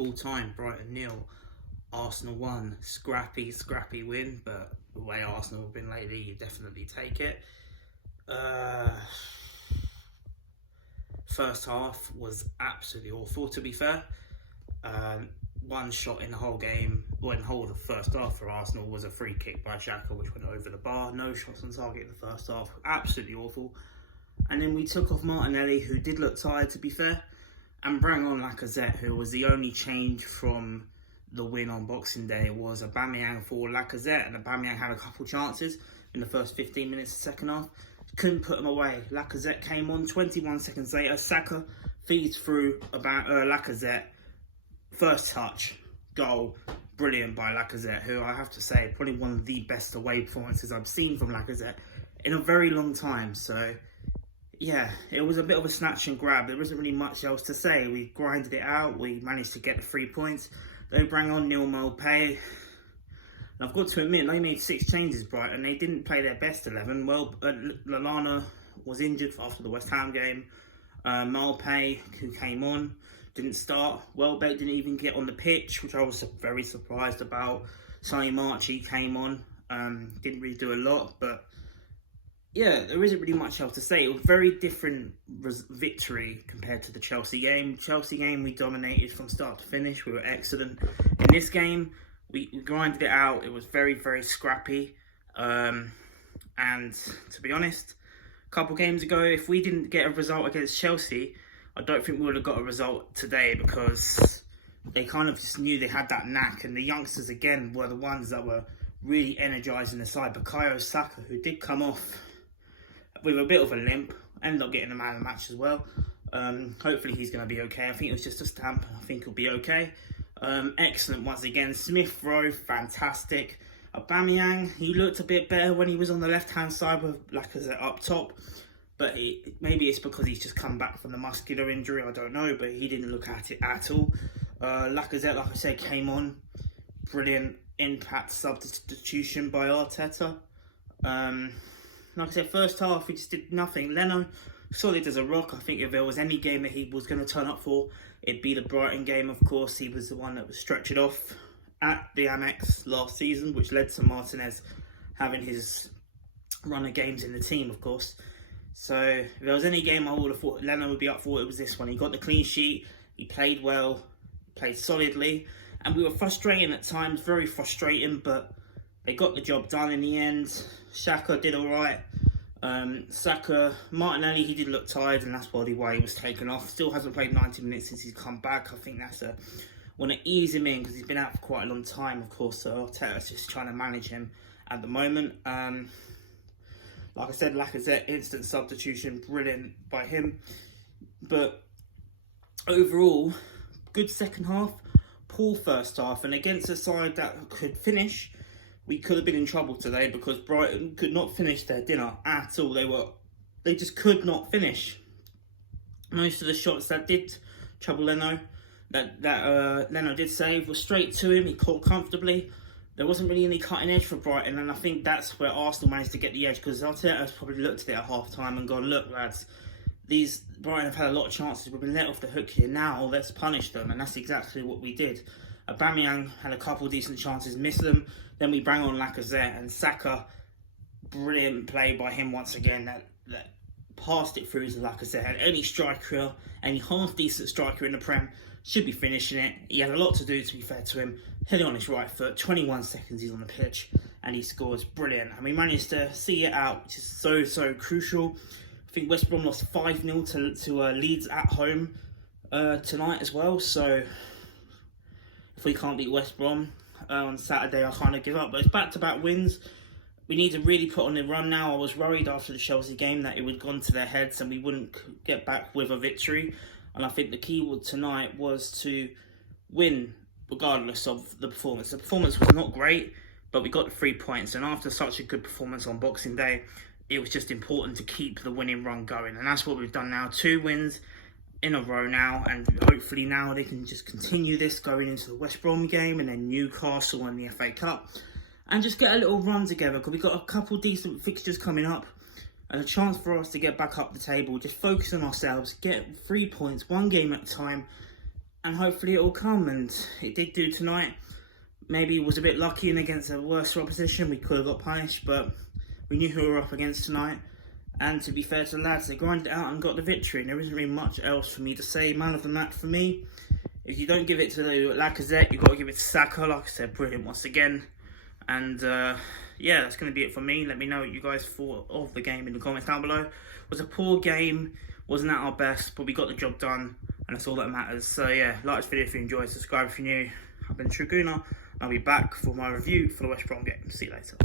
full time. Brighton 0, Arsenal 1. Scrappy win, but the way Arsenal have been lately, you definitely take it. First half was absolutely awful, to be fair. One shot in the whole game, well, in the whole of the first half for Arsenal, was a free kick by Xhaka, which went over the bar. No shots on target in the first half. Absolutely awful. And then we took off Martinelli, who did look tired, to be fair, and brought on Lacazette, who was the only change from the win on Boxing Day. Was Aubameyang for Lacazette, and Aubameyang had a couple chances in the first 15 minutes of the second half. Couldn't put them away. Lacazette came on, 21 seconds later, Saka feeds through about Lacazette. First touch, goal, brilliant by Lacazette, who I have to say, probably one of the best away performances I've seen from Lacazette in a very long time. So, yeah, it was a bit of a snatch and grab. There wasn't really much else to say. We grinded it out. We managed to get the 3 points. They brought on Neil Maupay. And I've got to admit, they made 6 changes, Brighton. They didn't play their best 11. Well, Lallana was injured after the West Ham game. Maupay, who came on, didn't start. Welbeck didn't even get on the pitch, which I was very surprised about. Sonny Marchi came on. Didn't really do a lot, but yeah, there isn't really much else to say. It was a very different victory compared to the Chelsea game. Chelsea game, we dominated from start to finish. We were excellent. In this game, we grinded it out. It was very, very scrappy. And to be honest, a couple games ago, if we didn't get a result against Chelsea, I don't think we would have got a result today, because they kind of just knew they had that knack. And the youngsters, again, were the ones that were really energising the side. Bukayo Saka, who did come off with a bit of a limp, ended up getting the man of the match as well. Hopefully he's going to be okay. I think it was just a stamp. I think he'll be okay. Excellent once again. Smith Rowe, fantastic. Aubameyang, he looked a bit better when he was on the left-hand side with Lacazette up top. But maybe it's because he's just come back from the muscular injury, I don't know. But he didn't look at it at all. Lacazette, like I said, came on. Brilliant impact substitution by Arteta. Like I said, first half, we just did nothing. Leno, solid as a rock. I think if there was any game that he was going to turn up for, it'd be the Brighton game, of course. He was the one that was stretched off at the Amex last season, which led to Martinez having his run of games in the team, of course. So if there was any game I would have thought Leno would be up for, it was this one. He got the clean sheet, he played well, played solidly, and we were frustrating at times, very frustrating, but they got the job done in the end. Xhaka did alright. Saka, Martinelli, he did look tired, and that's probably why he was taken off. Still hasn't played 90 minutes since he's come back. I think that's want to ease him in, because he's been out for quite a long time, of course, so Arteta's just trying to manage him at the moment. Like I said, Lacazette, instant substitution, brilliant by him. But overall, good second half, poor first half, and against a side that could finish, we could have been in trouble today, because Brighton could not finish their dinner at all. They just could not finish. Most of the shots that did trouble Leno, that Leno did save, were straight to him. He caught comfortably. There wasn't really any cutting edge for Brighton, and I think that's where Arsenal managed to get the edge, because Arteta's probably looked at it at half time and gone, look lads, Brighton have had a lot of chances, we've been let off the hook here, now let's punish them, and that's exactly what we did. Aubameyang had a couple of decent chances, missed them, then we bring on Lacazette, and Saka, brilliant play by him once again, that passed it through to Lacazette. And any striker, any half-decent striker in the Prem should be finishing it. He had a lot to do, to be fair to him. Hit it on his right foot, 21 seconds he's on the pitch, and he scores. Brilliant. And we managed to see it out, which is so crucial. I think West Brom lost 5-0 to Leeds at home tonight as well. So if we can't beat West Brom on Saturday, I kind of give up. But it's back-to-back wins. We need to really put on the run now. I was worried after the Chelsea game that it would have gone to their heads and we wouldn't get back with a victory. And I think the key tonight was to win regardless of the performance. The performance was not great, but we got the 3 points. And after such a good performance on Boxing Day, it was just important to keep the winning run going. And that's what we've done now. 2 wins in a row now. And hopefully now they can just continue this going into the West Brom game and then Newcastle and the FA Cup. And just get a little run together, because we've got a couple decent fixtures coming up and a chance for us to get back up the table. Just focus on ourselves, get 3 points, 1 game at a time, and hopefully it will come, and it did do tonight. Maybe it was a bit lucky and against a worse opposition, we could have got punished, but we knew who we were up against tonight. And to be fair to the lads, they grinded it out and got the victory, and there isn't really much else for me to say. Man of the match for me, if you don't give it to Lacazette, you've got to give it to Saka. Like I said, brilliant once again. And yeah, that's going to be it for me. Let me know what you guys thought of the game in the comments down below. It was a poor game, wasn't at our best, but we got the job done, and that's all that matters. So yeah, like this video if you enjoyed, subscribe if you're new. I've been Truguna, and I'll be back for my review for the West Brom game. See you later.